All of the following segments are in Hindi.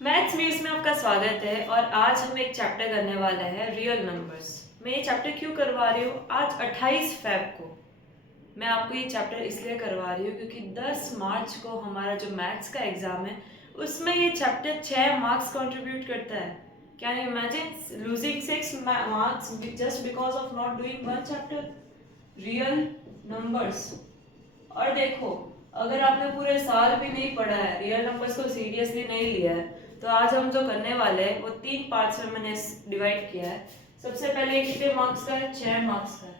मैथ्स न्यूज़ में आपका स्वागत है और आज हम एक चैप्टर करने वाले हैं रियल नंबर्स। मैं ये चैप्टर क्यों करवा रही हूँ? आज 28 फेब को मैं आपको ये चैप्टर इसलिए करवा रही हूँ क्योंकि 10 मार्च को हमारा जो मैथ्स का एग्ज़ाम है उसमें ये चैप्टर 6 मार्क्स कंट्रीब्यूट करता है। Can you imagine losing 6 marks just because of not doing one chapter real numbers. और देखो, अगर आपने पूरे साल भी नहीं पढ़ा है, रियल नंबर्स को सीरियसली नहीं लिया है, तो आज हम जो करने वाले हैं वो 3 पार्ट्स में मैंने डिवाइड किया है। सबसे पहले ये कितने मार्क्स का है? 6 मार्क्स का है।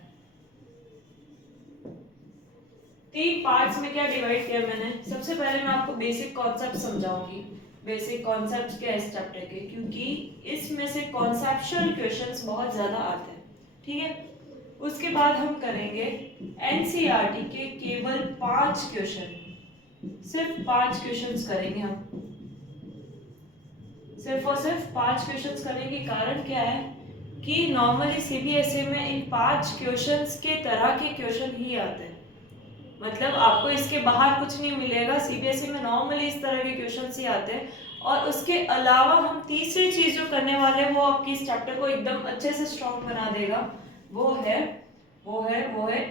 3 पार्ट्स में क्या डिवाइड किया मैंने? सबसे पहले मैं आपको बेसिक कॉन्सेप्ट समझाऊंगी। बेसिक कॉन्सेप्ट क्या है इस चैप्टर के, क्योंकि इसमें से कॉन्सेप्चुअल क्वेश्चंस बहुत ज्यादा आते हैं। ठीक है, उसके बाद हम करेंगे एनसीईआरटी के केवल 5 क्वेश्चन, सिर्फ 5 क्वेश्चंस करेंगे हम, सिर्फ और सिर्फ 5 क्वेश्चंस करेंगे। कारण क्या है कि नॉर्मली सीबीएसई में इन 5 क्वेश्चंस के तरह के क्वेश्चन ही आते हैं, मतलब आपको इसके बाहर कुछ नहीं मिलेगा। सीबीएसई में नॉर्मली इस तरह के क्वेश्चंस ही आते हैं। और उसके अलावा हम तीसरी चीज जो करने वाले हैं वो आपकी इस चैप्टर को एकदम अच्छे से स्ट्रॉन्ग बना देगा। वो है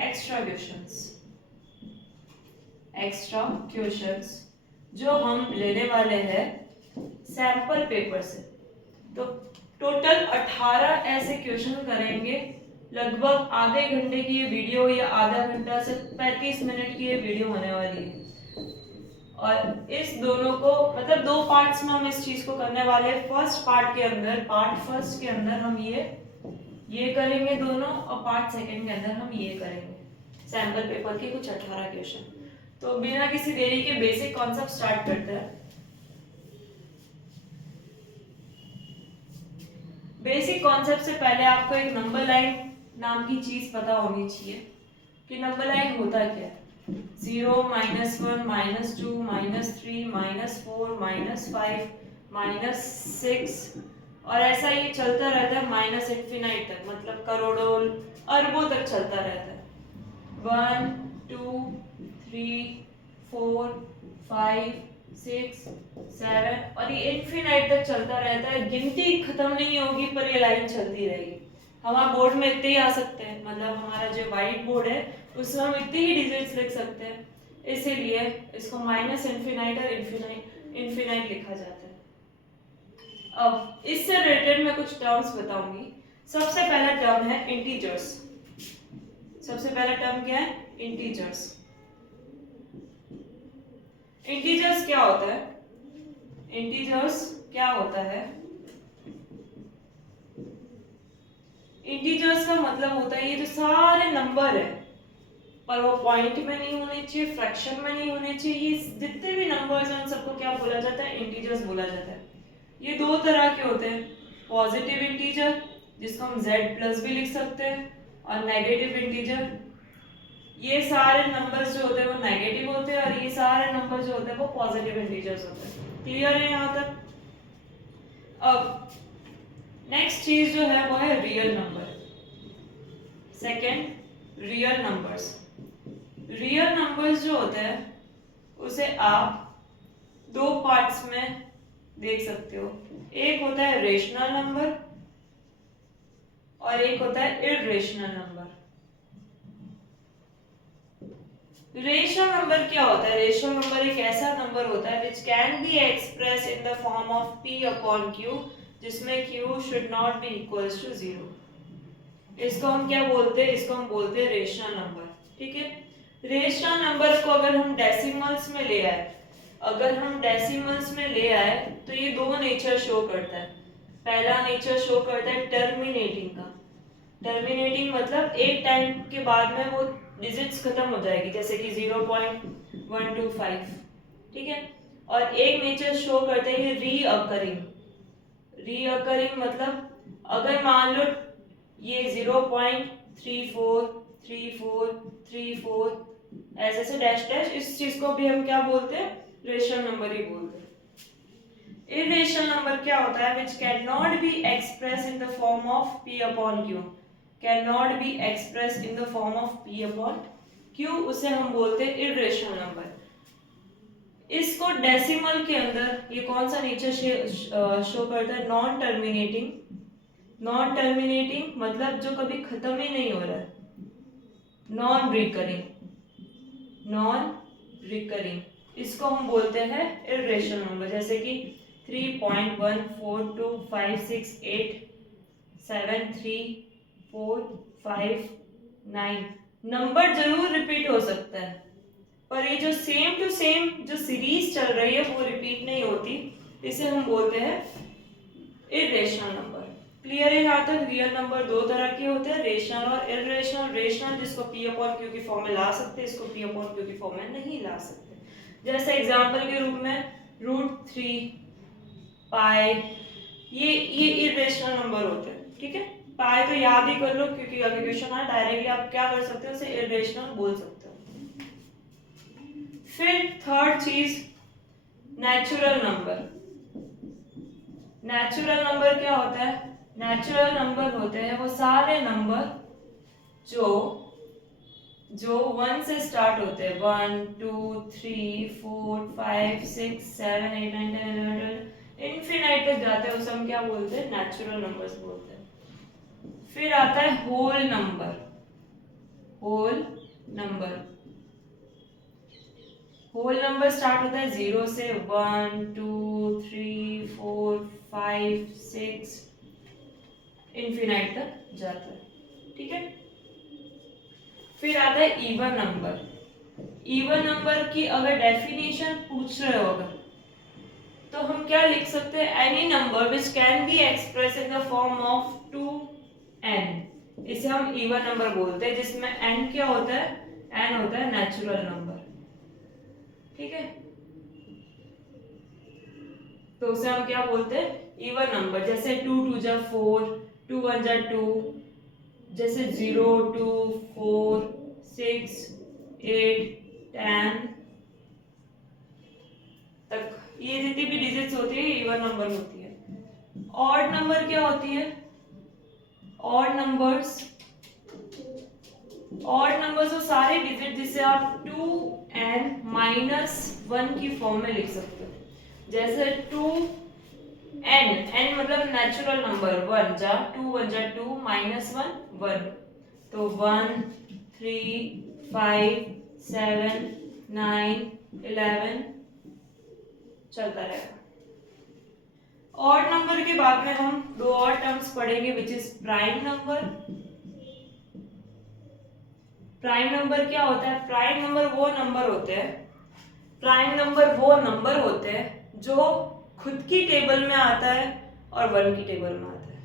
एक्स्ट्रा क्वेश्चंस। एक्स्ट्रा क्वेश्चंस जो हम लेने वाले हैं सैंपल पेपर से। तो टोटल 18 ऐसे क्वेश्चन करेंगे। लगभग आधे घंटे की ये वीडियो या आधा घंटा से 35 मिनट की ये वीडियो होने वाली है। और इस दोनों को मतलब 2 पार्ट्स में हम इस चीज को करने वाले हैं। फर्स्ट पार्ट के अंदर, पार्ट फर्स्ट के अंदर हम ये करेंगे दोनों, और पार्ट सेकंड के अंदर हम ये करेंगे सैंपल पेपर के कुछ 18 क्वेश्चन। तो बिना किसी देरी के बेसिक कॉन्सेप्ट स्टार्ट करते हैं। बेसिक कॉन्सेप्ट से पहले आपको एक नंबर लाइन नाम की चीज पता होनी चाहिए कि नंबर लाइन होता क्या है। 0, -1, -2, -3, -4, -5, -6 और ऐसा ये चलता रहता है माइनस इन्फिनाइट तक, मतलब करोड़ों अरबों तक चलता रहता है। 1, 2, 3, 4, 5, 6, 7 और ये इन्फिनाइट तक चलता रहता है। गिनती खत्म नहीं होगी पर ये लाइन चलती रहेगी। हमारे बोर्ड में इतने ही आ सकते हैं, मतलब हमारा जो वाइट बोर्ड है उसमें हम इतनी ही डिजिट्स लिख सकते हैं, इसीलिए इसको माइनस इन्फिनाइट और इन्फिनाइट लिखा जाता है। अब इससे रिलेटेड मैं कुछ टर्म्स बताऊंगी। सबसे पहला टर्म है इंटीजर्स। सबसे पहला टर्म क्या है? इंटीजर्स। इंटीजर्स क्या होता है? इंटीजर्स क्या होता है? इंटीजर्स का मतलब होता है ये जो सारे नंबर है, पर वो पॉइंट में नहीं होने चाहिए, फ्रैक्शन में नहीं होने चाहिए। ये जितने भी नंबर्स हैं उन सबको क्या बोला जाता है? इंटीजर्स बोला जाता है। ये दो तरह के होते हैं, पॉजिटिव इंटीजर जिसको हम z+ भी लिख सकते हैं, और नेगेटिव इंटीजर। ये सारे नंबर्स जो होते हैं वो नेगेटिव होते हैं और ये सारे नंबर जो होते हैं वो पॉजिटिव इंटीजर्स होते हैं। क्लियर है यहाँ तक? अब नेक्स्ट चीज जो है वो है real number. Second, real numbers. Real numbers जो होते हैं उसे आप 2 पार्ट्स में देख सकते हो। एक होता है रेशनल नंबर और एक होता है इररेशनल नंबर। रेशनल नंबर क्या होता है? रेशनल नंबर एक ऐसा नंबर होता है which can be express in the form of p/q, जिसमें q should not be equals to 0। इसको हम क्या बोलते हैं? इसको हम बोलते हैं रेशनल नंबर। ठीक है, रेशनल नंबर को अगर हम डेसिमल्स में ले आए, तो ये दो नेचर शो करता है। पहला नेचर शो करता है टर्मिनेटिंग का। टर्मिनेटिंग मतलब एक टाइम के बाद में वो डिजिट्स खत्म हो जाएगी, जैसे कि 0.125। ठीक है, और एक नेचर शो करते हैं रीअकरिंग। रीअकरिंग मतलब अगर मान लो ये 0.343434 ऐसे से डैश डैश, इस चीज को भी हम क्या बोलते हैं? रेशनल नंबर ही बोलते हैं। इरेशनल नंबर क्या होता है? which cannot be expressed in the form of p/q, cannot be expressed in the form of p/q, उसे हम बोलते हैं इरेशनल नंबर। इसको डेसिमल के अंदर ये कौन सा नेचर शो करता है? Non terminating. नॉन टर्मिनेटिंग मतलब जो कभी खत्म ही नहीं हो रहा है, नॉन रिकरिंग। नॉन रिकरिंग इसको हम बोलते हैं इर्रेशनल नंबर, जैसे कि 3.14256873459। नंबर जरूर रिपीट हो सकता है, पर ये जो सेम टू सेम जो सीरीज चल रही है वो रिपीट नहीं होती, इसे हम बोलते हैं इर्रेशनल नंबर। क्लियर है यहाँ तक? रियल नंबर दो तरह के होते हैं, रेशनल और इर्रेशनल। रेशनल जिसको पी अपॉन क्यू की फॉर्म में ला सकते हैं, इसको पी अपॉन क्यू की फॉर्म में नहीं ला सकते। जैसे एग्जांपल के रूप में √3 पाई, ये इर्रेशनल नंबर होते हैं, ठीक है। पाई तो याद ही कर लो, क्योंकि अगर क्वेश्चन आए डायरेक्टली आप क्या कर सकते हो, उसे इर्रेशनल बोल सकते हो। फिर थर्ड चीज नेचुरल नंबर। नेचुरल नंबर क्या होता है? नेचुरल नंबर होते हैं वो सारे नंबर जो 1 से स्टार्ट होते हैं, 1 2 3 4 5 6 7 8 9 10 11 इनफिनाइट तक जाते हैं, उसे हम क्या बोलते हैं? नेचुरल नंबर्स बोलते हैं। फिर आता है whole number. Whole number, whole number start होता है 0 से, 1 2 3 4 5 6 इनफिनाइट तक जाता है, ठीक है। फिर आता है इवन नंबर। इवन नंबर की अगर डेफिनेशन पूछ रहे हो अगर, तो हम क्या लिख सकते हैं? Any number which can be express in the form of 2n, इसे हम इवन नंबर बोलते हैं, जिसमें n क्या होता है? n होता है नेचुरल नंबर, ठीक है। तो उसे हम क्या बोलते हैं? Even number. जैसे 2 2 जा 4, 2 1 जा 2, जैसे 0 2 4 6 8 10 तक, ये जितनी भी डिजिट्स होती है इवन नंबर होती है। ऑड नंबर क्या होती है? ऑड नंबर्स, ऑड नंबर्स वो सारे डिजिट जिसे आप 2n - 1 की फॉर्म में लिख सकते हो। जैसे 2n, n मतलब नेचुरल नंबर, 1 जा 2 1 जा 2 -1 1, तो 1 3 5 7 9 11 चलता रहेगा। ऑड नंबर के बाद में हम दो और टर्म्स पढ़ेंगे, which is prime number. Prime number क्या होता है? प्राइम नंबर वो नंबर होते हैं, प्राइम नंबर वो नंबर होते हैं जो खुद की टेबल में आता है और 1 की टेबल में आता है,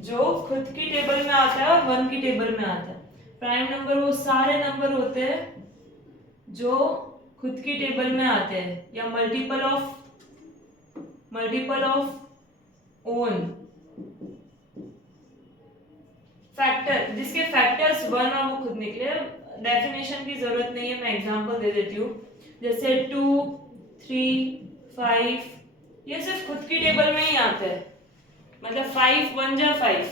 जो खुद की टेबल में आता है और 1 की टेबल में आता है। प्राइम नंबर वो सारे नंबर होते हैं जो खुद की टेबल में आते हैं या मल्टीपल ऑफ ओन फैक्टर, जिसके फैक्टर्स 1 और वो खुद निकले। डेफिनेशन की जरूरत नहीं है, मैं एग्जांपल दे देती हूँ। जैसे 2 3 5 ये सिर्फ खुद की टेबल में ही आते हैं, मतलब 5 1 जा 5,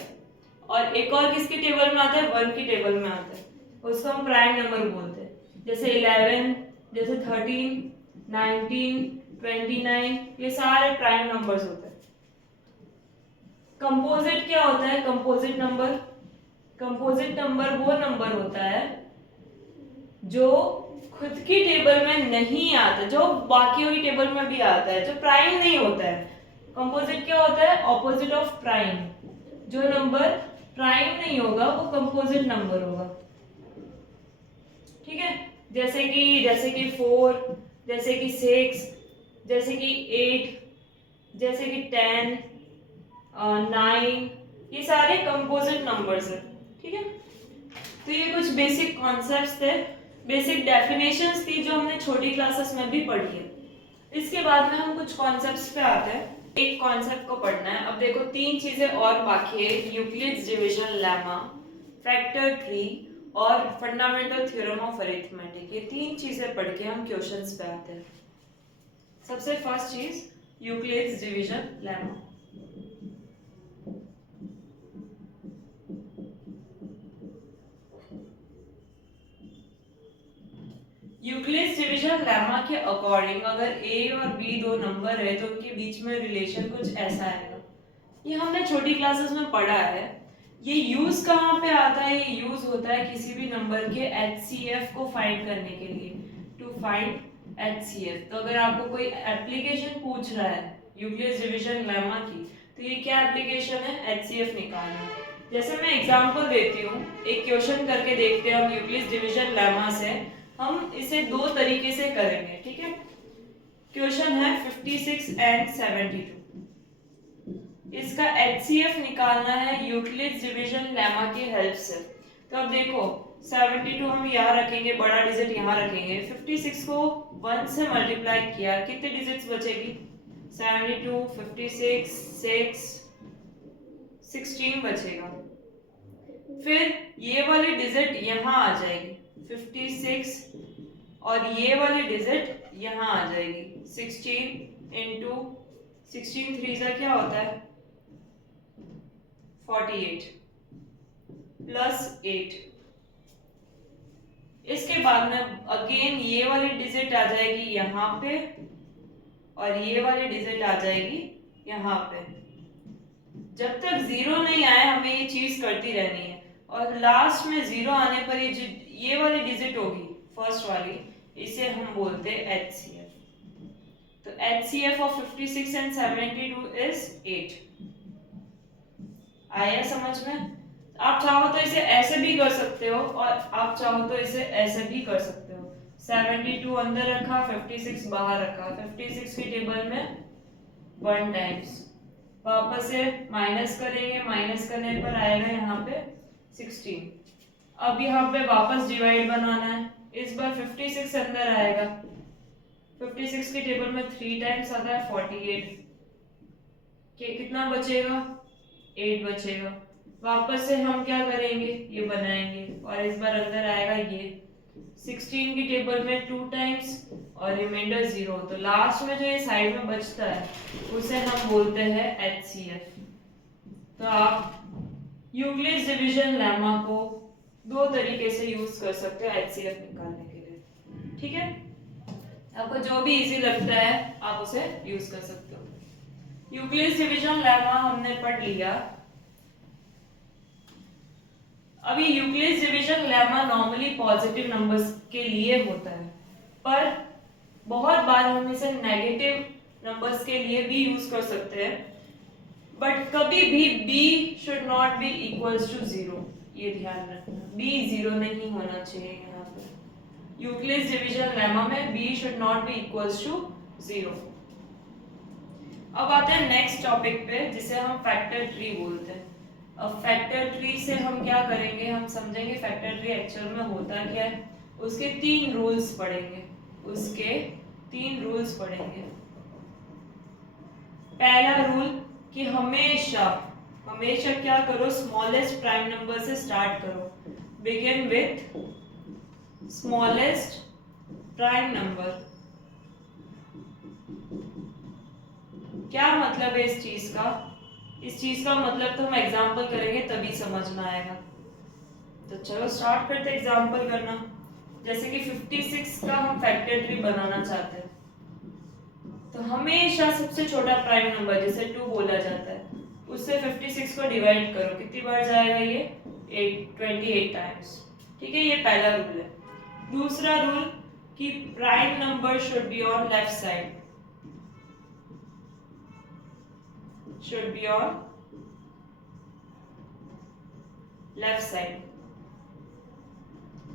और एक और किसकी टेबल में आता है? 1 की टेबल में आता है, उसको हम प्राइम नंबर बोलते हैं। जैसे 11, जैसे 13 19 29, ये सारे प्राइम नंबर्स होते हैं। कंपोजिट क्या होता है? कंपोजिट नंबर, कंपोजिट नंबर वो नंबर होता है जो खुद की टेबल में नहीं आता, जो बाकियों की टेबल में भी आता है, जो प्राइम नहीं होता है। कंपोजिट क्या होता है? Opposite of prime. जो नंबर प्राइम नहीं होगा वो कंपोजिट नंबर होगा, ठीक है। जैसे कि 4, जैसे कि 6, जैसे कि 8, जैसे कि 10 9, ये सारे कंपोजिट नंबर्स हैं, ठीक है। तो ये कुछ बेसिक कॉन्सेप्ट्स थे, बेसिक डेफिनेशंस थी जो हमने छोटी क्लासेस में भी पढ़ी है। इसके बाद में हम कुछ कॉन्सेप्ट्स पे आते हैं। एक कॉन्सेप्ट को पढ़ना है। अब देखो 3 चीजें और बाकी है, Euclid's division lemma, factor tree और फंडामेंटल थ्योरम ऑफ अरिथमेटिक। ये 3 चीजें पढ़ के हम क्वेश्चंस पे आते हैं। सबसे फर्स्ट चीज Euclid's division lemma. Euclid's division lemma के अकॉर्डिंग अगर ए और बी दो नंबर है तो उनके बीच में रिलेशन कुछ ऐसा आएगा। ये हमने छोटी क्लासेस में पढ़ा है। ये यूज कहाँ पे आता है? ये यूज होता है किसी भी नंबर के HCF को फाइंड करने के लिए, टू फाइंड HCF। तो अगर आपको कोई एप्लीकेशन पूछ रहा है यूक्लिड्स डिवीजन लेमा की, तो ये क्या एप्लीकेशन है? HCF निकालना। जैसे मैं एग्जांपल देती हूँ, एक क्वेश्चन करके देखते हैं हम यूक्लिड्स डिवीजन लेमा से। हम इसे दो तरीके से करेंगे, ठीक है। क्वेश्चन है 56 एंड 72। इसका HCF निकालना है यूक्लिड्स डिवीजन लेमा की हेल्प से। तो अब देखो 72 हम यहाँ रखेंगे, बड़ा डिजिट यहाँ रखेंगे। 56 को 1 से मल्टीप्लाई किया, कितने डिजिट्स बचेगी? 72, 56, 6, 16 बचेगा। फिर ये वाली डिजिट यहाँ आ जाएगी 56, और ये वाली डिजिट यहाँ आ जाएगी 16 इंटू 16 3 का क्या होता है? 48 प्लस 8। इसके बाद में अगेन ये वाली डिजिट आ जाएगी यहाँ पे, और ये वाली डिजिट आ जाएगी यहाँ पे। जब तक जीरो नहीं आए हमें ये चीज करती रहनी है, और लास्ट में जीरो आने पर ये वाली डिजिट होगी फर्स्ट वाली, इसे हम बोलते हैं HCF। तो HCF ऑफ 56 एंड 72 इज 8। आया समझ में? आप चाहो तो इसे ऐसे भी कर सकते हो, और आप चाहो तो इसे ऐसे भी कर सकते हो। 72 अंदर रखा, 56 बाहर रखा। 56 की टेबल में 1 टाइम्स, वापस से माइनस करेंगे, माइनस करने पर आएगा यहाँ पे 16। अब यहाँ पे वापस डिवाइड बनाना है। इस बार 56 अंदर आएगा, 56 की टेबल में 3 टाइम्स आता है 48। कितना बचेगा? 8 बचेगा। वापस से हम क्या करेंगे? ये बनाएंगे, और इस बार अंदर आएगा ये 16 की टेबल में 2 टाइम्स, और रिमाइंडर 0। तो लास्ट में जो ये साइड में बचता है उसे हम बोलते हैं HCF। तो आप यूक्लिड्स डिवीजन लेमा को दो तरीके से यूज कर सकते हो HCF निकालने के लिए, ठीक है। आपको जो भी इजी लगता है आप उसे यूज कर सकते हो। यूक्लिड्स डिवीजन लेमा हमने पढ़ लिया। अभी Euclid's division lemma normally positive numbers के लिए होता है, पर बहुत बार हम इसे नेगेटिव नंबर्स के लिए भी यूज कर सकते हैं। बट कभी भी b should not be equals to 0, ये ध्यान रखना। b 0 नहीं होना चाहिए यहाँ पर। यूक्लिड्स डिवीजन लेमा में b should not be equals to 0। अब आते हैं नेक्स्ट टॉपिक पे, जिसे हम फैक्टर ट्री बोलते हैं। अब फैक्टर ट्री से हम क्या करेंगे? हम समझेंगे फैक्टर ट्री एक्चुअल में होता क्या है, उसके 3 रूल्स पढ़ेंगे। पहला रूल कि हमेशा क्या करो? स्मॉलेस्ट प्राइम नंबर से स्टार्ट करो। Begin with smallest prime number. क्या मतलब है इस चीज का? इस चीज का मतलब तो हम एग्जाम्पल करेंगे तभी समझ में आएगा। तो चलो स्टार्ट करते एग्जाम्पल करना। जैसे कि 56 का हम फैक्टर ट्री बनाना चाहते हैं, तो हमेशा सबसे छोटा प्राइम नंबर जिसे 2 बोला जाता है, उससे 56 को डिवाइड करो। कितनी बार जाएगा ये? 28 टाइम्स, ठीक है। ये पहला रूल है। दूसरा रूल कि prime number should be on left side,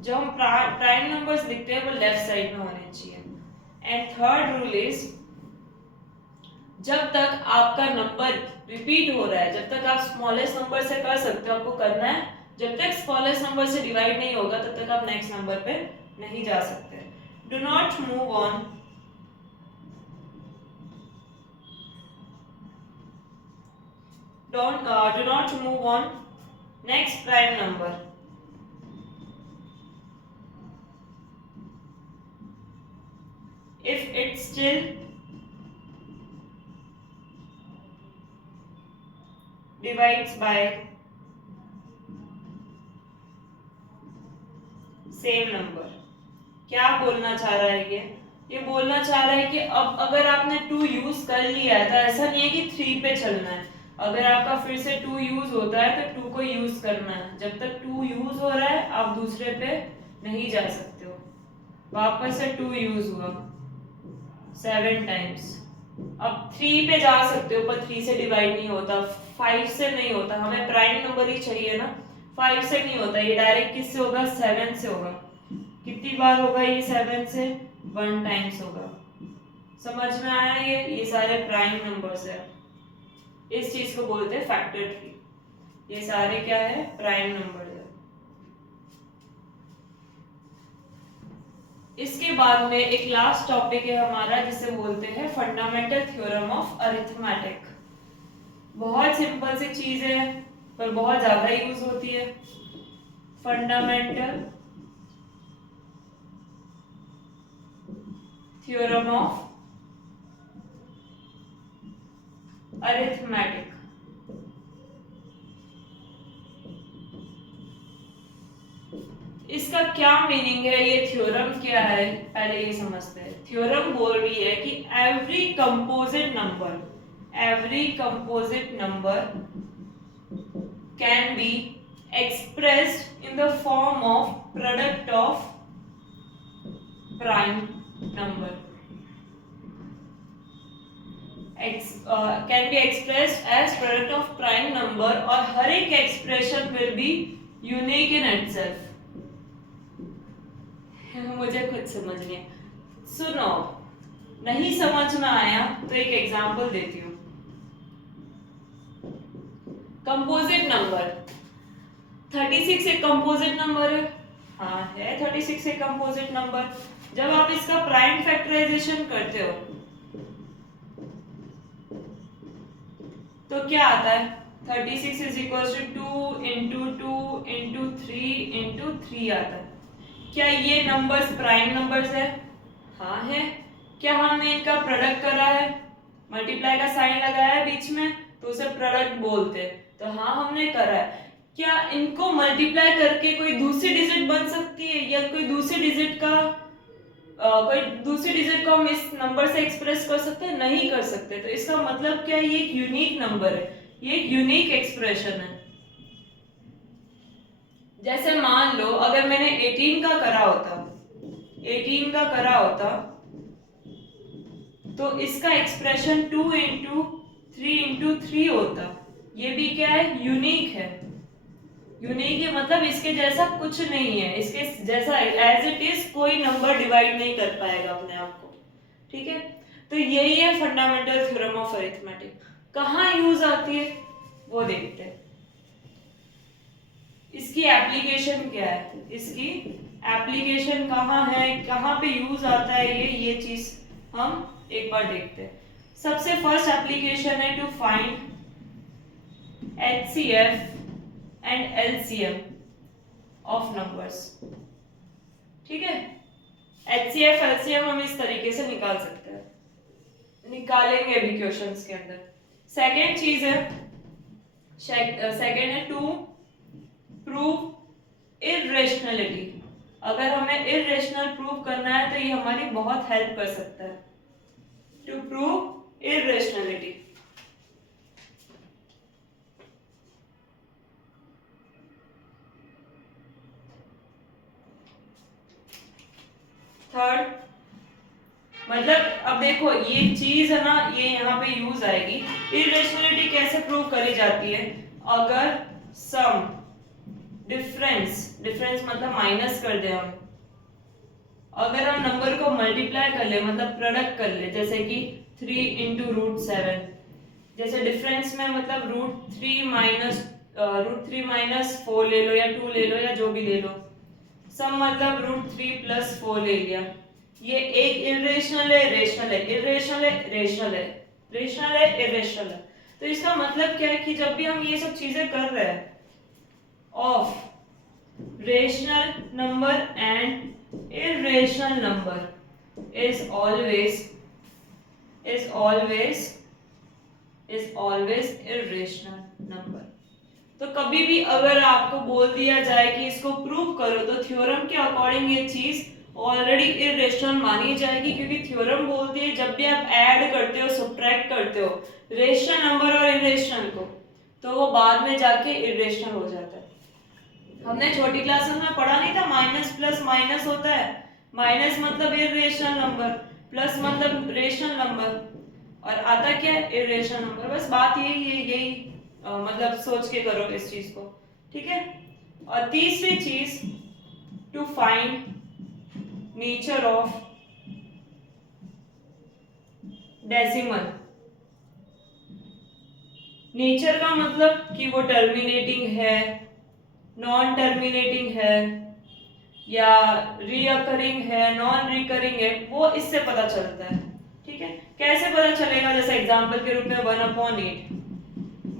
जो हम प्राइम नंबर्स लिखते हैं वो लेफ्ट साइड में होने चाहिए। एंड थर्ड रूल इज, जब तक आपका नंबर रिपीट हो रहा है, जब तक आप स्मॉलेस्ट नंबर से कर सकते हो, आपको करना है। जब तक स्मॉलेस्ट नंबर से डिवाइड नहीं होगा तब तक आप नेक्स्ट नंबर पे नहीं जा सकते। Do not move on do not move on next prime number if it still divides by same number। क्या बोलना चाह रहा है ये बोलना चाह रहा है कि अब अगर आपने 2 यूज कर लिया है तो ऐसा नहीं है कि 3 पे चलना है। अगर आपका फिर से 2 यूज होता है तो 2 को यूज करना है। जब तक 2 यूज हो रहा है आप दूसरे पे नहीं जा सकते हो। वापस से 2 यूज हुआ 7 टाइम्स। अब 3 पे जा सकते हो पर 3 से डिवाइड नहीं होता, 5 से नहीं होता। हमें प्राइम नंबर ही चाहिए ना, 5 से नहीं होता। ये डायरेक्ट किससे होगा? 7 से होगा। कितनी बार होगा ये 7 से? 1 टाइम्स होगा। समझ में आया? ये सारे प्राइम नंबर्स है। इस चीज को बोलते हैं फैक्टर ट्री। ये सारे क्या है? प्राइम नंबर है। इसके बाद में एक लास्ट टॉपिक है हमारा जिसे बोलते हैं फंडामेंटल थ्योरम ऑफ अरिथमेटिक। बहुत सिंपल सी चीज है पर बहुत ज्यादा यूज होती है। Fundamental theorem of arithmetic. इसका क्या मीनिंग है? ये थ्योरम क्या है पहले ये समझते हैं। थ्योरम बोल रही है कि every composite number can be expressed in the form of product of prime number can be expressed as product of prime number और हर एक expression will be unique in itself। मुझे खुद समझने सुनो, नहीं समझ में आया तो एक एग्जांपल देती हूँ। कंपोजिट नंबर 36 एक कंपोजिट नंबर है। हाँ है 36 एक कंपोजिट नंबर। जब आप इसका प्राइम फैक्टराइजेशन करते हो तो क्या आता है? 36 is equal to 2 into 2 into 3 into 3 आता है। क्या ये नंबर्स प्राइम नंबर्स है? हाँ है। क्या हमने इनका प्रोडक्ट करा है? मल्टीप्लाई का साइन लगाया है बीच में तो उसे प्रोडक्ट बोलते हैं। तो हाँ हमने करा है। क्या इनको मल्टीप्लाई करके कोई दूसरी डिजिट बन सकती है या कोई दूसरी डिजिट को हम इस नंबर से एक्सप्रेस कर सकते हैं? नहीं कर सकते। तो इसका मतलब क्या है? ये एक यूनिक नंबर है, ये एक यूनिक एक्सप्रेशन है। जैसे मान लो अगर मैंने 18 का करा होता तो इसका एक्सप्रेशन 2 इंटू 3 इंटू 3 होता। ये भी क्या है? यूनिक है। यूनिक है मतलब इसके जैसा कुछ नहीं है, इसके जैसा एज इट इज कोई नंबर डिवाइड नहीं कर पाएगा अपने आप को। ठीक है, तो यही है फंडामेंटल थ्योरम ऑफ अरिथमेटिक। कहाँ यूज आती है वो देखते हैं। इसकी एप्लीकेशन क्या है? इसकी एप्लीकेशन कहाँ है, कहाँ पे यूज आता है, ये चीज हम एक बार देखते हैं। सबसे फर्स्ट एप्लीकेशन है to find HCF and LCM of numbers. ठीक है, HCF LCM हम इस तरीके से निकाल सकते हैं, निकालेंगे अभी क्वेश्चंस के अंदर। सेकेंड चीज है, सेकेंड है टू प्रूव इररेशनलिटी। अगर हमें इररेशनल प्रूव करना है तो ये हमारी बहुत हेल्प कर सकता है। To prove इररेशनलिटी। थर्ड मतलब अब देखो ये चीज है ना, ये यहाँ पे यूज आएगी। इररेशनलिटी कैसे प्रूव करी जाती है? अगर सम डिफरेंस मतलब माइनस कर दे हम, अगर हम नंबर को मल्टीप्लाई कर ले मतलब प्रोडक्ट कर ले, जैसे कि 3 इंटू √7, जैसे डिफरेंस में मतलब √3 माइनस 4 ले लो या 2 ले लो या जो भी ले लो। सम मतलब √3 प्लस 4 ले लिया। ये एक इरेशनल है, रेशनल है, इरेशनल है, रेशनल है, रेशनल है, इरेशनल है। तो इसका मतलब क्या है कि जब भी हम ये सब चीजें कर रहे हैं of rational number and irrational number is always irrational number। तो कभी भी अगर आपको बोल दिया जाए कि इसको प्रूव करो तो थ्योरम के अकॉर्डिंग ये चीज ऑलरेडी इरेशनल मानी जाएगी, क्योंकि थ्योरम बोलती है जब भी आप ऐड करते हो, सब्ट्रैक्ट करते हो रेशनल नंबर और इरेशनल को, तो वो बाद में जाके इरेशनल हो जाता है। हमने छोटी क्लासेस में पढ़ा नहीं था माइनस प्लस माइनस होता है, माइनस मतलब इरेशनल नंबर, प्लस मतलब रेशनल नंबर, और आता क्या है इरेशनल नंबर। बस बात यही मतलब सोच के करो इस चीज को, ठीक है। और तीसरी चीज, to find nature of decimal. Nature का मतलब कि वो टर्मिनेटिंग है, नॉन टर्मिनेटिंग है, या रीअकरिंग है, नॉन रिकरिंग है, वो इससे पता चलता है, ठीक है। कैसे पता चलेगा? जैसे एग्जांपल के रूप में 1/8,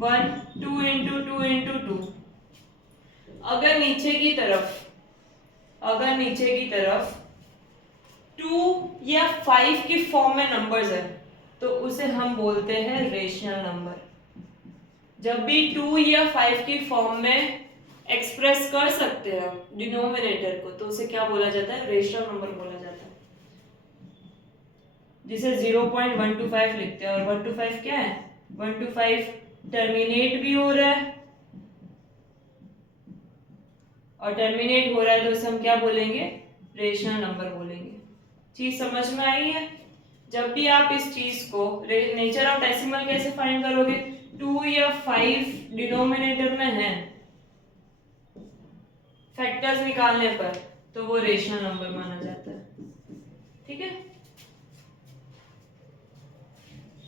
1 2 इंटू 2 इंटू 2। अगर नीचे की तरफ 2 या 5 की फॉर्म में नंबर्स है तो उसे हम बोलते हैं रेशनल नंबर। जब भी 2 या 5 की फॉर्म में एक्सप्रेस कर सकते हैं डिनोमिनेटर को, तो उसे क्या बोला जाता है? रेशनल नंबर बोला जाता है। जिसे 0.125 लिखते हैं, और 125 क्या है? 125 टर्मिनेट भी हो रहा है, और टर्मिनेट हो रहा है तो उसे हम क्या बोलेंगे? रेशनल नंबर बोलेंगे। चीज समझ में आई है? जब भी आप इस चीज को नेचर ऑफ डेसिमल कैसे फाइंड करोगे? 2 या 5 डिनोमिनेटर में है फैक्टर्स निकालने पर, तो वो रेशनल नंबर माना जाता है, ठीक है।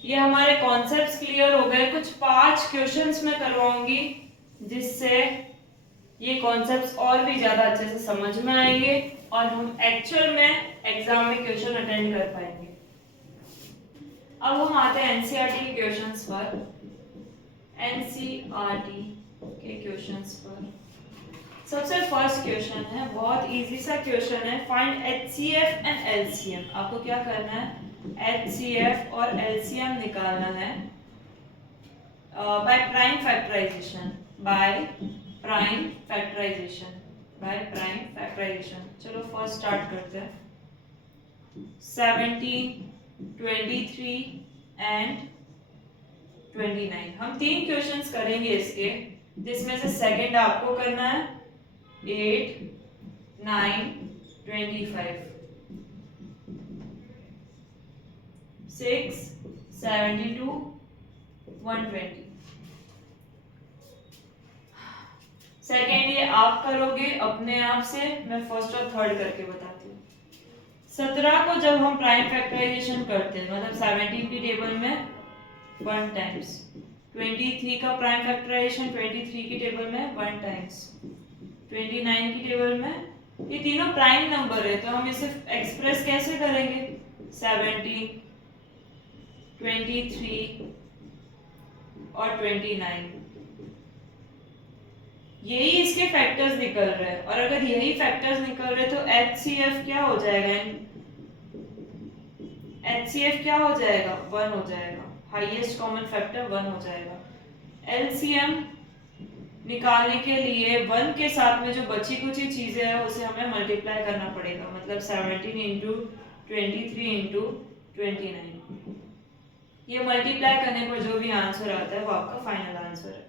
ये हमारे कॉन्सेप्ट्स क्लियर हो गए। कुछ 5 क्वेश्चंस मैं करवाऊंगी जिससे ये कॉन्सेप्ट्स और भी ज्यादा अच्छे से समझ में आएंगे और हम एक्चुअल में एग्जाम में क्वेश्चन अटेंड कर पाएंगे। अब हम आते हैं एनसीईआरटी के क्वेश्चंस पर। एनसीईआरटी के क्वेश्चंस पर सबसे फर्स्ट क्वेश्चन है, बहुत इजी सा क्वेश्चन है। Find HCF and LCM. आपको क्या करना है? एचसीएफ और एलसीएम निकालना है बाय प्राइम फैक्टराइजेशन। चलो फर्स्ट स्टार्ट करते हैं। 17, 23 एंड 29। हम 3 क्वेश्चंस करेंगे इसके, जिसमें से सेकंड आपको करना है। 8, 9, 25, 6, 72, 120। सेकेंड ये आप करोगे अपने आप से, मैं फर्स्ट और थर्ड करके बताती हूँ। 17 को जब हम प्राइम फैक्टराइजेशन करते हैं, मतलब 17 की टेबल में 1 टाइम्स, 23 का प्राइम फैक्टराइजेशन 23 की टेबल में 1 टाइम्स, 29 की टेबल में, ये तीनों प्राइम नंबर है तो हम इसे एक्सप्रेस कैसे करेंगे? 17, 23 और 29, यही इसके फैक्टर्स निकल रहे हैं। और अगर यही फैक्टर्स निकल रहे तो HCF क्या हो जाएगा? HCF क्या हो जाएगा? 1 हो जाएगा, हाईएस्ट कॉमन फैक्टर 1 हो जाएगा। LCM निकालने के लिए 1 के साथ में जो बची कुछ चीजें हैं उसे हमें मल्टीप्लाई करना पड़ेगा, मतलब 17 इंटू 23 इंटू 29। ये मल्टीप्लाई करने पर जो भी आंसर आता है वो आपका फाइनल आंसर है।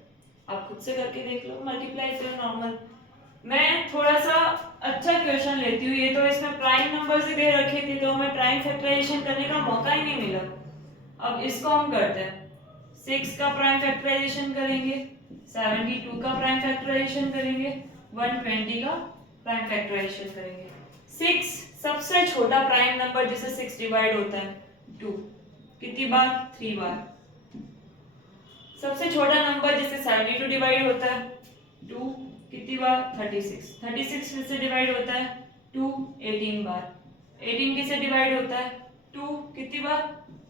आप खुद से करके देख लो, मल्टीप्लाई करो नॉर्मल। मैं थोड़ा सा अच्छा क्वेश्चन लेती हूँ, ये तो इसमें प्राइम नंबर से दे रखे थे तो हमें प्राइम फैक्टराइजेशन करने का मौका ही नहीं मिला। अब इसको हम करते हैं। 6 का प्राइम फैक्टराइजेशन करेंगे, 72 का प्राइम फैक्टराइजेशन करेंगे, 120 का प्राइम फैक्टराइजेशन करेंगे। 6 सबसे छोटा प्राइम नंबर जिसे 6 डिवाइड होता है 2, कितनी बार? 3 बार। सबसे छोटा नंबर जिसे 72 डिवाइड होता है 2, कितनी बार? 36। 36 किससे डिवाइड होता है? 2, 18 बार। 18 किससे डिवाइड होता है? 2, कितनी बार?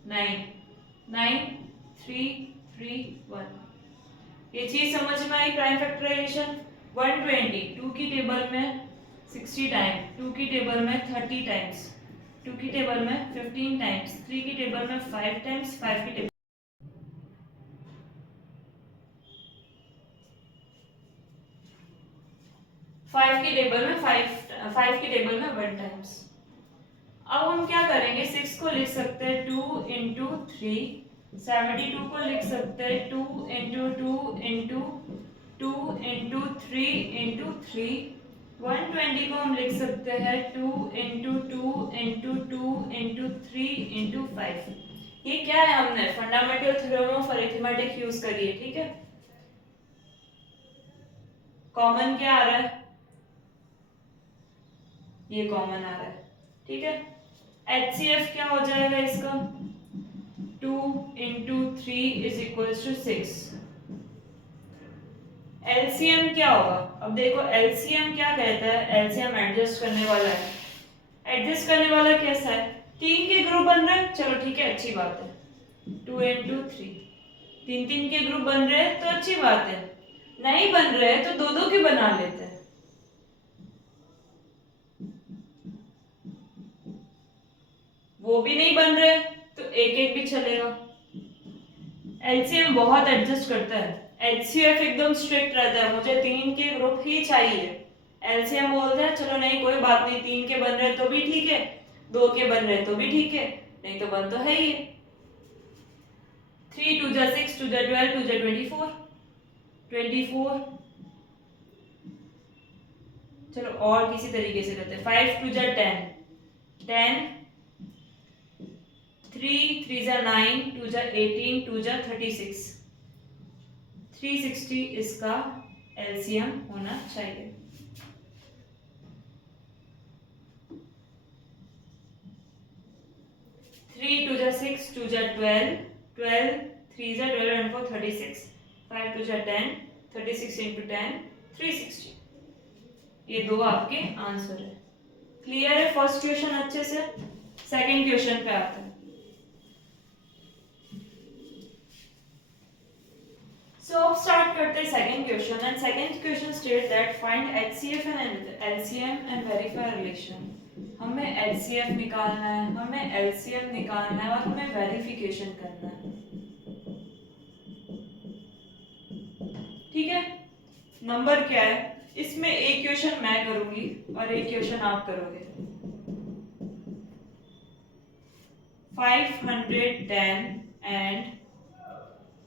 9, 9, 3, 3, 1। ये चीज समझ में आई प्राइम फैक्टराइजेशन। 120 2 की टेबल में 60 टाइम, 2 की टेबल में 30 टाइम्स, 2 की टेबल में 15 टाइम्स, 3 की टेबल में 5 टाइम्स, 5 की टेबल 5 की टेबल में 1 टाइम्स। अब हम क्या करेंगे, 6 को लिख सकते हैं 2 इंटू 3, 72 को लिख सकते हैं 2 इंटू 2 इंटू 2 इंटू 3 इंटू 3, 120 को हम लिख सकते हैं 2 इंटू 2 इंटू 2 इंटू 3 इंटू 5। ये क्या है, हमने fundamental theorem of arithmetic use करी है, ठीक है। कॉमन क्या आ रहा है, ये कॉमन आ रहा है, ठीक है। HCF क्या हो जाएगा इसका, 2 into 3 is equal to 6। LCM क्या होगा, अब देखो LCM क्या कहता है, LCM एडजस्ट करने वाला है। एडजस्ट करने वाला कैसा है, 3 के ग्रुप बन रहे हैं, चलो ठीक है, अच्छी बात है। 2 इंटू 3, 3 के ग्रुप बन रहे हैं तो अच्छी बात है, नहीं बन रहे हैं तो 2 के बना लेते हैं। वो भी नहीं बन रहे तो 1 भी चलेगा। LCM बहुत एडजस्ट करता है, HCF एकदम स्ट्रिक्ट रहता है, मुझे 3 के ग्रुप ही चाहिए। LCM बोलता है चलो नहीं कोई बात नहीं, 3 के बन रहे तो भी ठीक है, 2 के बन रहे तो भी ठीक है, नहीं तो बन तो है ही है। 3 2 जा 6, 2 जा 12, 2 जा 24, 24। चलो और किसी तरीके से करते हैं, 5 2 जा 10, 10, 3 3 जा 9, 2 जा 18, 2 जा 36, 360 इसका LCM होना चाहिए। 3 2 जा 6, 2 जा 12, 12 3 जा 12 and 4 36, 5 2 जा 10, 36 into 10 360। ये दो आपके आंसर है। क्लियर है फर्स्ट क्वेश्चन अच्छे से। सेकंड क्वेश्चन पे आते हैं। सो अब स्टार्ट करते हैं second question, and second question state that find HCF and LCM and verify relation. हमें HCF निकालना है, हमें LCM निकालना है और हमें वेरिफिकेशन करना है, ठीक है। नंबर क्या है, इसमें एक क्वेश्चन मैं करूंगी और एक क्वेश्चन आप करोगे। 510 and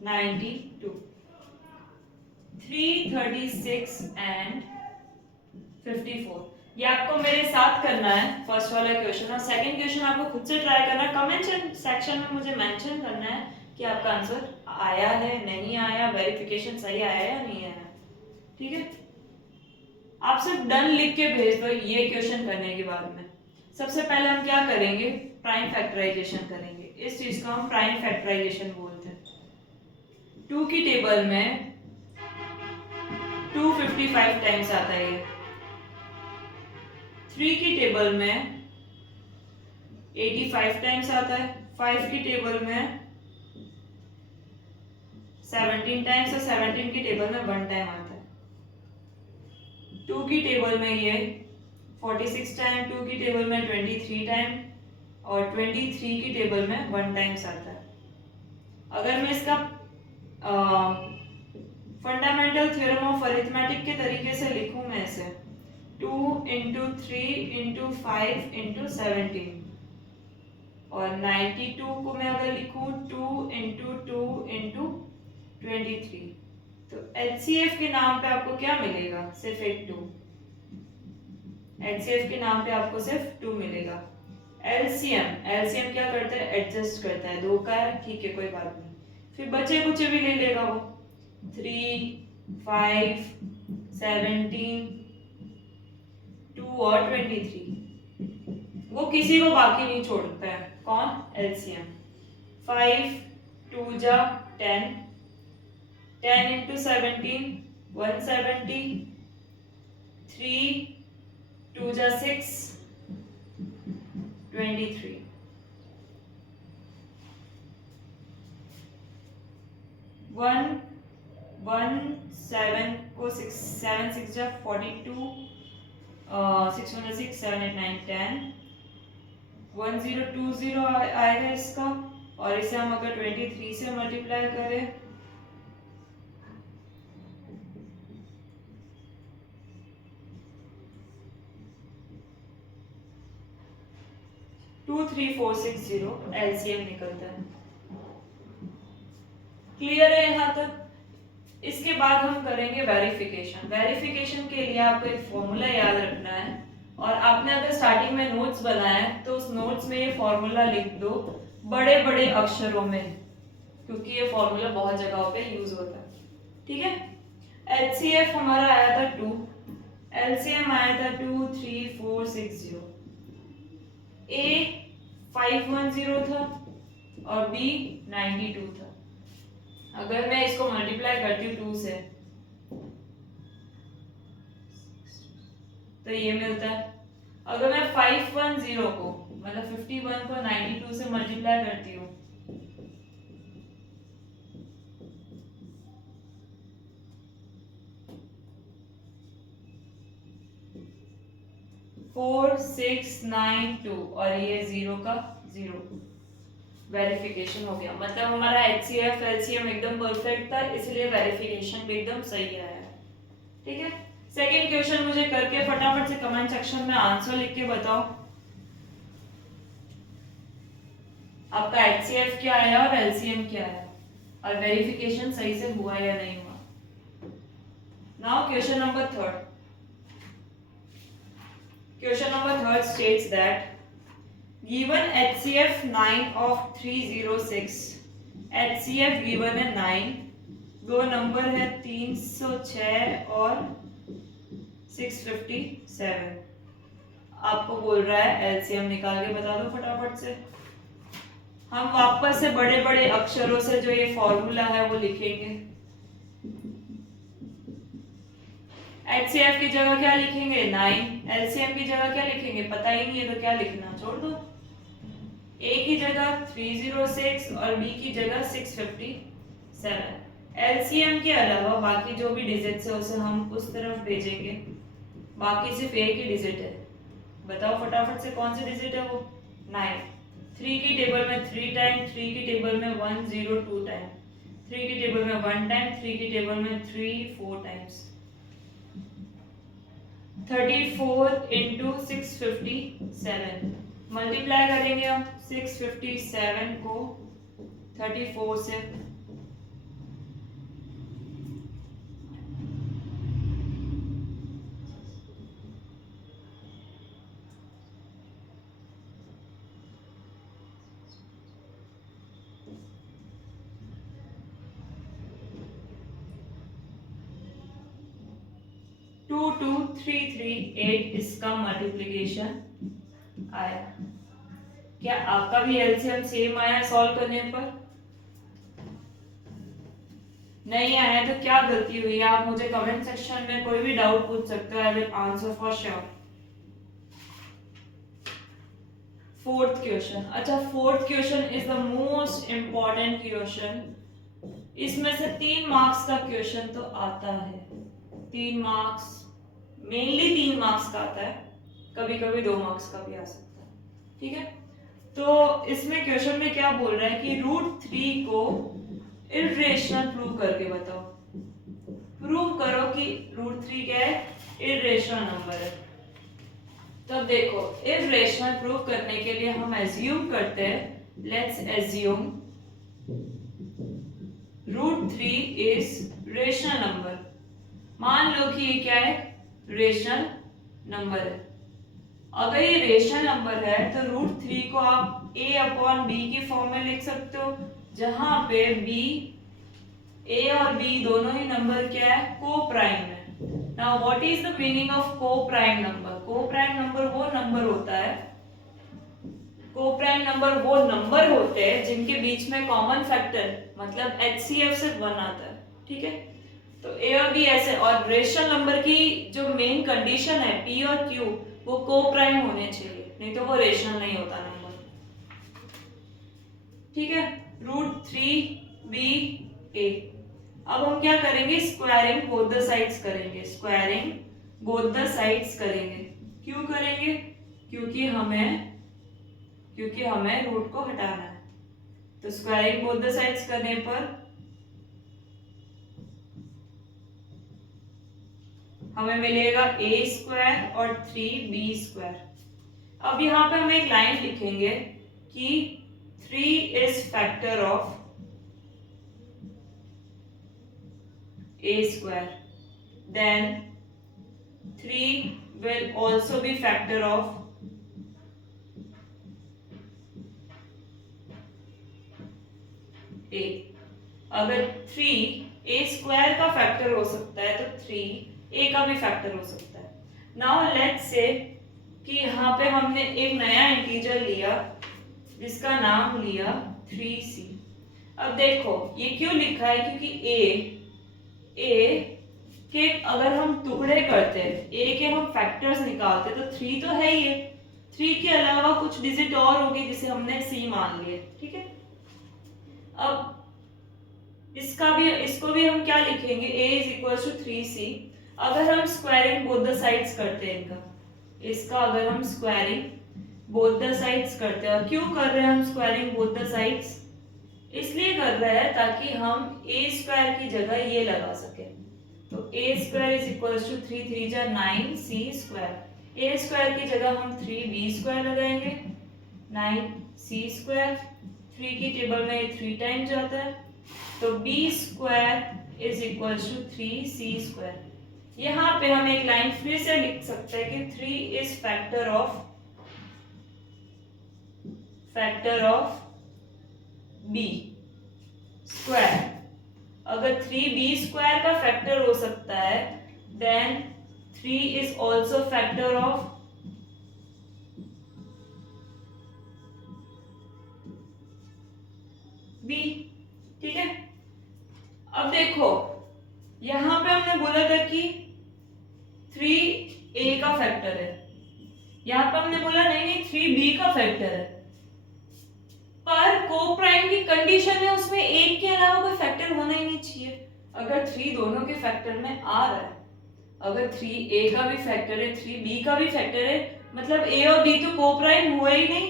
92, 336 and 54। ये आपको मेरे साथ करना है फर्स्ट वाला क्वेश्चन, और सेकंड क्वेश्चन आपको खुद से ट्राई करना है। कमेंट सेक्शन में मुझे मेंशन करना है कि आपका आंसर आया है, नहीं आया, वेरिफिकेशन सही आया या नहीं आया, ठीक है। आप सिर्फ डन लिख के भेज दो ये क्वेश्चन करने के बाद में। सबसे पहले हम क्या करेंगे, प्राइम फैक्टराइजेशन करेंगे। इस चीज को हम प्राइम फैक्टराइजेशन बोलते हैं। 2 की टेबल में 255 टाइम्स आता है ये, 3 की टेबल में 85 टाइम्स आता है, 5 की टेबल में 17 टाइम्स और 17 की टेबल में 1 टाइम आता है। 2 की टेबल में ये 46 टाइम, 2 की टेबल में 23 टाइम और 23 की टेबल में 1 टाइम्स आता है। अगर मैं इसका फंडामेंटल थ्योरम ऑफ अरिथमेटिक के तरीके से लिखूं मैं इसे 2 इंटू 3 इंटू 5 इंटू 17, और 92 को मैं अगर लिखूं 2 इंटू 2 इंटू 23, तो HCF के नाम पे आपको क्या मिलेगा, सिर्फ एक 2। HCF के नाम पे आपको सिर्फ 2 मिलेगा। LCM क्या करता है, एडजस्ट करता है, 2 का है ठीक है कोई बात नहीं, फिर बचे कुचे भी ले लेगा वो, 3 5 17 2 और 23, वो किसी को बाकी नहीं छोड़ता है। कौन, LCM। 5 2 जा 10, 10 इंटू 17 170, 3 2 जा 6 23, 1 1 7 को 6 7 6 जा 42, 6 1 6 7 8 9 10, 1020 आएगा इसका, और इसे हम अगर 23 से मल्टीप्लाई करें 23460 एलसीएम निकलता है। क्लियर है यहाँ तक? इसके बाद हम करेंगे वेरिफिकेशन। वेरिफिकेशन के लिए आपको एक फॉर्मूला याद रखना है, और आपने अगर स्टार्टिंग में नोट्स बनाया है तो उस नोट्स में ये फॉर्मूला लिख दो बड़े बड़े अक्षरों में, क्योंकि ये फॉर्मूला बहुत जगहों पे यूज होता है। ठीक है, एचसीएफ हमारा आया था 2, एलसीएम आया था 23460, ए 510 था और बी 92 था। अगर मैं इसको मल्टीप्लाई करती हूँ 2 से तो ये मिलता है। अगर मैं 510 को मतलब 51 को 92 से मल्टीप्लाई करती हूँ फोर 6 9 2 और ये 0 का 0, वेरिफिकेशन हो गया। मतलब हमारा एचसीएफ एलसीएम एकदम परफेक्ट था, इसलिए वेरिफिकेशन भी एकदम सही आया है। ठीक है, सेकंड क्वेश्चन मुझे करके फटाफट से कमेंट सेक्शन में आंसर लिख के बताओ आपका एचसीएफ क्या आया और एलसीएम क्या आया, और वेरिफिकेशन सही से हुआ या नहीं हुआ। Now question number third. Question number third states that given HCF 9 of 306, HCF given है 9, दो नंबर है 306 और 657। आपको बोल रहा है एलसीएम निकाल के बता दो फटाफट से। हम वापस से बड़े बड़े अक्षरों से जो ये फॉर्मूला है वो लिखेंगे। एचसीएफ की जगह क्या लिखेंगे 9, एलसीएम की जगह क्या लिखेंगे पता ही नहीं है तो क्या लिखना, छोड़ दो। ए की जगह 306 और बी की जगह 657। एलसीएम के अलावा बाकी जो भी डिजिट्स है उसे हम उस तरफ भेजेंगे, बाकी सिर्फ एक ही डिजिट है। बताओ फटाफट से कौन से डिजिट है वो, 9। 3 की टेबल में 3 टाइम, 3 की टेबल में 102 टाइम, 3 की टेबल में 1 टाइम, 3 की टेबल में 3 4 टाइम्स। 34 इंटू 657 मल्टीप्लाई करेंगे हम 657 को 34 से। टू 338 इसका मल्टीप्लीकेशन आया। क्या आपका भी एलसीएम सेम आया सॉल्व करने पर? नहीं आया तो क्या गलती हुई? आप मुझे कमेंट सेक्शन में कोई भी डाउट पूछ सकते हो, I will answer for sure. Fourth question. अच्छा, fourth question is the most important question. इसमें से 3 मार्क्स का क्वेश्चन तो आता है, 3 मार्क्स, मेनली 3 मार्क्स का आता है, कभी कभी 2 मार्क्स का भी आ सकता है। ठीक है, तो इसमें क्वेश्चन में क्या बोल रहा है कि √3 को इर्रेशनल प्रूव करके बताओ। प्रूव करो कि √3 क्या है, इर्रेशनल नंबर है। तो देखो, इर्रेशनल प्रूव करने के लिए हम एज्यूम करते हैं, let's assume √3 is rational number. मान लो कि ये क्या है, रेशनल नंबर है। अगर ये रेशनल नंबर है तो √3 को आप a/b की फॉर्म में लिख सकते हो, जहां पे a और b दोनों ही नंबर क्या है, को प्राइम है। Now what is the meaning of को प्राइम नंबर? को प्राइम नंबर वो नंबर होता है, को प्राइम नंबर वो नंबर होते हैं जिनके बीच में कॉमन फैक्टर मतलब HCF से 1 आता है। ठीक है, तो A और B ऐसे, और रेशनल नंबर की जो मेन कंडीशन है P और Q वो को प्राइम होने चाहिए, नहीं तो वो रेशनल नहीं होता नंबर। ठीक है, √3BA। अब हम क्या करेंगे, स्क्वायरिंग बोथ द साइड्स करेंगे, स्क्वायरिंग बोथ द साइड्स करेंगे। क्यों करेंगे? क्योंकि हमें रूट को हटाना है। तो स्क्वायरिंग बोथ द साइड्स करने पर हमें मिलेगा a² और 3b²। अब यहाँ पे हम एक लाइन लिखेंगे कि 3 is factor of a square, then 3 will also be factor of a. अगर 3 a स्क्वायर का फैक्टर हो सकता है तो 3 a का भी फैक्टर हो सकता है. नाउ लेट्स से कि यहाँ पे हमने एक नया इंटीजर लिया जिसका नाम लिया 3c. अब देखो ये क्यों लिखा है, क्योंकि a के अगर हम टुकड़े करते हैं, a के हम फैक्टर्स निकालते हैं तो 3 तो है ही है, 3 के अलावा कुछ डिजिट और होगी जिसे हमने c मान लिया. ठीक है, अब इसको भी हम क्या लिखेंगे, a is equal to 3c. अगर हम स्क्वायरिंग बोथ द साइड्स करते हैं इसका अगर हम स्क्वायरिंग बोथ द साइड्स करते हैं, और क्यों कर रहे हैं हम स्क्वायरिंग बोथ द साइड्स, इसलिए कर रहे हैं ताकि हम a स्क्वायर की जगह ये लगा सके. तो a square is equal to 3 3 जा 9 c स्क्वायर. a स्क्वायर की जगह हम 3b स्क्वायर लगाएंगे, 9 c स्क्वायर. 3 की टेबल में 3 टाइम जाता है तो b square is equal to 3c square. यहाँ पे हम एक लाइन फिर से लिख सकते हैं कि 3 is factor of b square. अगर 3b स्क्वायर का फैक्टर हो सकता है then 3 is also factor of b. ठीक है, अब देखो यहां पे हमने बोला था कि 3a का फैक्टर है, यहां पे हमने बोला नहीं 3b का फैक्टर है, पर कोप्राइम की कंडीशन है उसमें एक के अलावा कोई फैक्टर होना ही नहीं चाहिए. अगर 3 दोनों के फैक्टर में आ रहा है, अगर 3a का भी फैक्टर है 3b का भी फैक्टर है, मतलब a और b तो कोप्राइम हुए ही नहीं.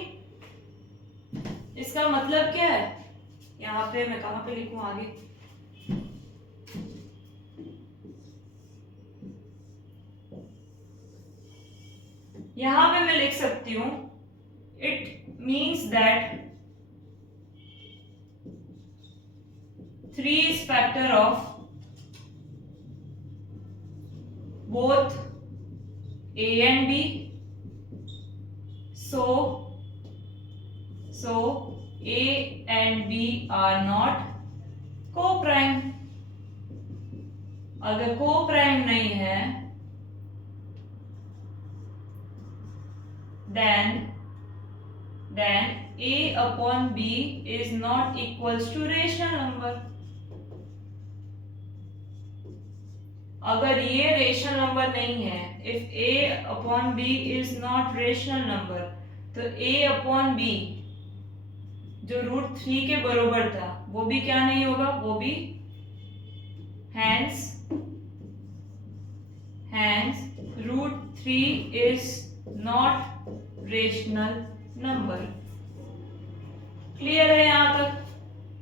इसका मतलब क्या है, यहाँ पे मैं कहाँ पे लिखूं आगे, यहां पे मैं लिख सकती हूं it means that 3 is factor of both a and b, so a and b are not co-prime. अगर co-prime नहीं है then a upon b is not equals to rational number. अगर ये रेशनल नंबर नहीं है, if a upon b is not rational number, तो a upon b जो √3 के बरोबर था वो भी क्या नहीं होगा, वो भी hence √3 is not rational number. Clear है यहाँ तक?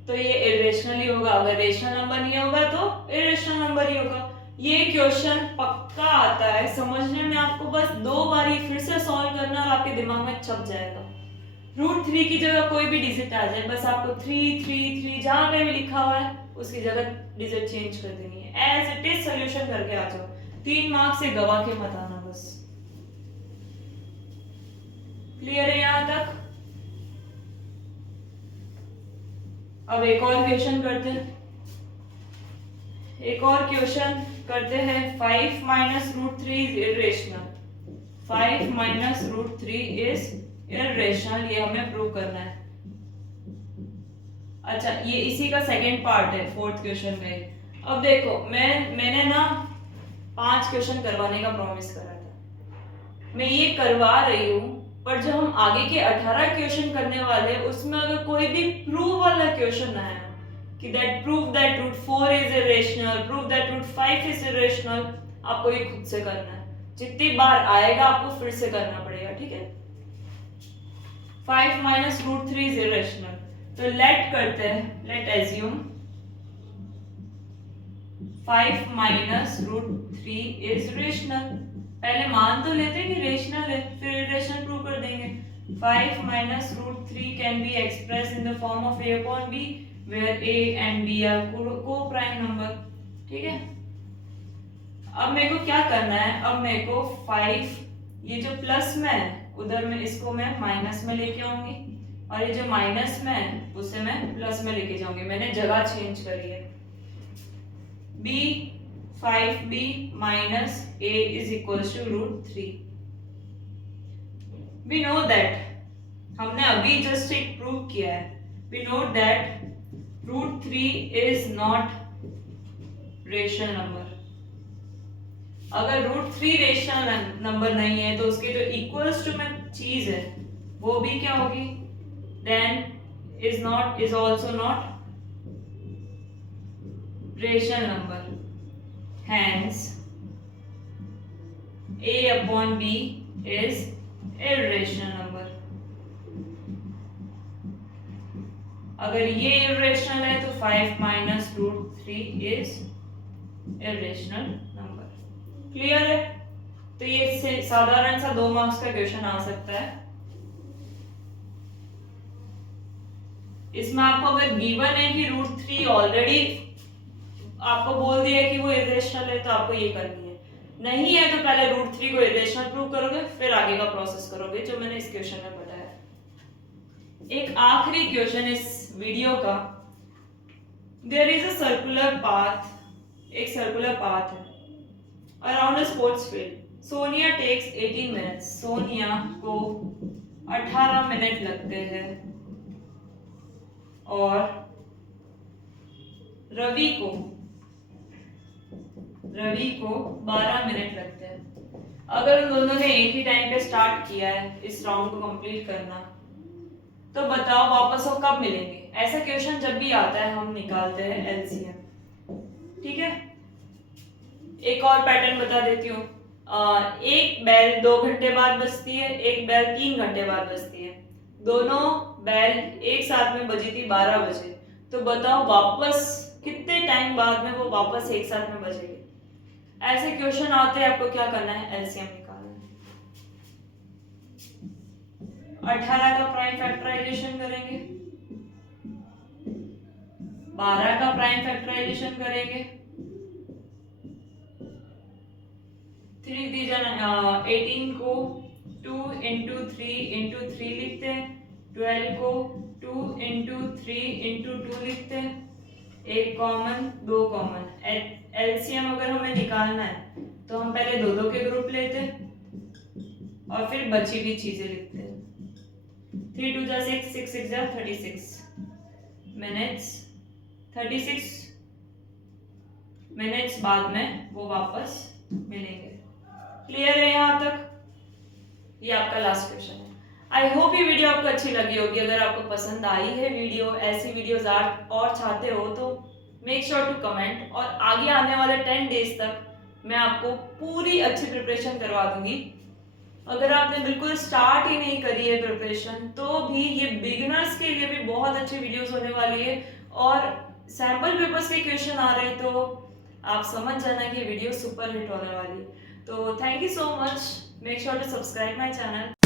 तो ये इरेशनल ही होगा, अगर रेशनल नंबर नहीं होगा तो इरेशनल नंबर ही होगा. ये क्वेश्चन पक्का आता है, समझने में आपको बस 2 बार ही फिर से सॉल्व करना और आपके दिमाग में छप जाएगा. √3 की जगह कोई भी डिजिट आ जाए, बस आपको 3 3 3 जहां पे भी लिखा हुआ है उसकी जगह डिजिट चेंज कर देनी है. एज इट इज सॉल्यूशन करके आ जाओ, 3 मार्क्स से गवा के मत आना बस. क्लियर है यहाँ तक? अब एक और क्वेश्चन करते हैं, 5 minus √3 is irrational. 5 minus √3 is irrational, ये हमें प्रूव करना है. अच्छा, ये इसी का सेकंड पार्ट है 4th क्वेश्चन में. अब देखो मैंने ना 5 क्वेश्चन करवाने का प्रॉमिस करा था, मैं ये करवा रही हूँ, पर जो हम आगे के 18 क्वेश्चन करने वाले हैं उसमें अगर कोई भी प्रूव वाला क्वेश्चन आया कि that prove that √4 is irrational, prove that √5 is irrational, आपको ये खुद से करना है. जितनी बार आएगा आपको फिर से करना पड़ेगा. ठीक है, 5 minus √3 is irrational. तो लेट करते हैं, late assume 5 minus √3 is rational. पहले मान तो लेते हैं कि रेशनल है, फिर इरेशनल प्रूव कर देंगे। 5 minus root 3 can be expressed in the form of a upon b where a and b are co-prime number। ठीक है, अब मेरे को क्या करना है, अब मेरे को 5 ये जो प्लस में है उधर में इसको मैं माइनस में लेके आऊंगी, और ये जो माइनस में है उसे मैं प्लस में लेके जाऊंगी। मैंने जगह चेंज करी है। b 5b minus a is equals to root 3। we know that, हमने अभी जस्ट एक प्रूव किया है, we know that root 3 is not rational number. अगर रूट 3 रेशनल नंबर नहीं है तो उसके जो इक्वल्स टू में चीज है वो भी क्या होगी, then is also not rational number, hence a upon b is irrational number। अगर ये irrational है तो 5 minus root 3 is irrational number। Clear है? तो ये साधारण सा 2 मार्क्स का क्वेश्चन आ सकता है। इसमें आपको अगर गिवन है कि रूट 3 ऑलरेडी आपको बोल दिया है कि वो इरेशनल है तो आपको ये करनी है, नहीं है तो पहले रूट 3 को इरेशनल प्रूव करोगे फिर आगे का प्रोसेस करोगे जो मैंने इस क्वेश्चन में बताया। एक आखिरी क्वेश्चन इस वीडियो का, there is a circular path, एक सर्कुलर पाथ है around a sports field. Sonia takes 18 minutes, Sonia को 18 मिनट लगते हैं और रवि को 12 मिनट लगते हैं। अगर उन दोनों ने एक ही टाइम पे स्टार्ट किया है इस राउंड को कंप्लीट करना, तो बताओ वापस वो कब मिलेंगे। ऐसा क्वेश्चन जब भी आता है हम निकालते हैं एलसीएम। ठीक है, एक और पैटर्न बता देती हूँ। एक बेल 2 घंटे बाद बजती है, एक बेल 3 घंटे बाद बजती है। दोनों बेल एक साथ में बजी थी 12 बजे, तो बताओ वापस कितने टाइम बाद में वो वापस एक साथ में बजेगी। ऐसे क्वेश्चन आते हैं, आपको क्या करना है, एलसीएम निकालना है। 18 का प्राइम फैक्टराइजेशन करेंगे, 12 का प्राइम फैक्टराइजेशन करेंगे, 18 को 2 into 3 into 3 लिखते हैं, 12 को 2 into 3 into 2 लिखते हैं, एक कॉमन 2 कॉमन। एलसीएम अगर हमें निकालना है तो हम पहले 2 के ग्रुप लेते हैं और फिर बची हुई चीजें लिखते हैं। 3 2 जा 6 6 6 जा 36 मिनट्स, 36 मिनट्स बाद में वो वापस मिलेंगे। क्लियर है यहाँ तक? ये आपका लास्ट क्वेश्चन है। आई होप ये वीडियो आपको अच्छी लगी होगी। अगर आपको पसंद आई है वीडियो, ऐसी वीडियोस आप और चाहते हो तो मेक श्योर टू कमेंट, और आगे आने वाले 10 डेज तक मैं आपको पूरी अच्छी प्रिपरेशन करवा दूंगी। अगर आपने बिल्कुल स्टार्ट ही नहीं करी है प्रिपरेशन तो भी ये बिगिनर्स के लिए भी बहुत अच्छी वीडियोस होने वाली है, और सैम्पल पेपर्स के क्वेश्चन आ रहे हैं तो आप समझ जाना कि वीडियो सुपर हिट होने वाली है। तो thank you so much, make sure to subscribe my channel.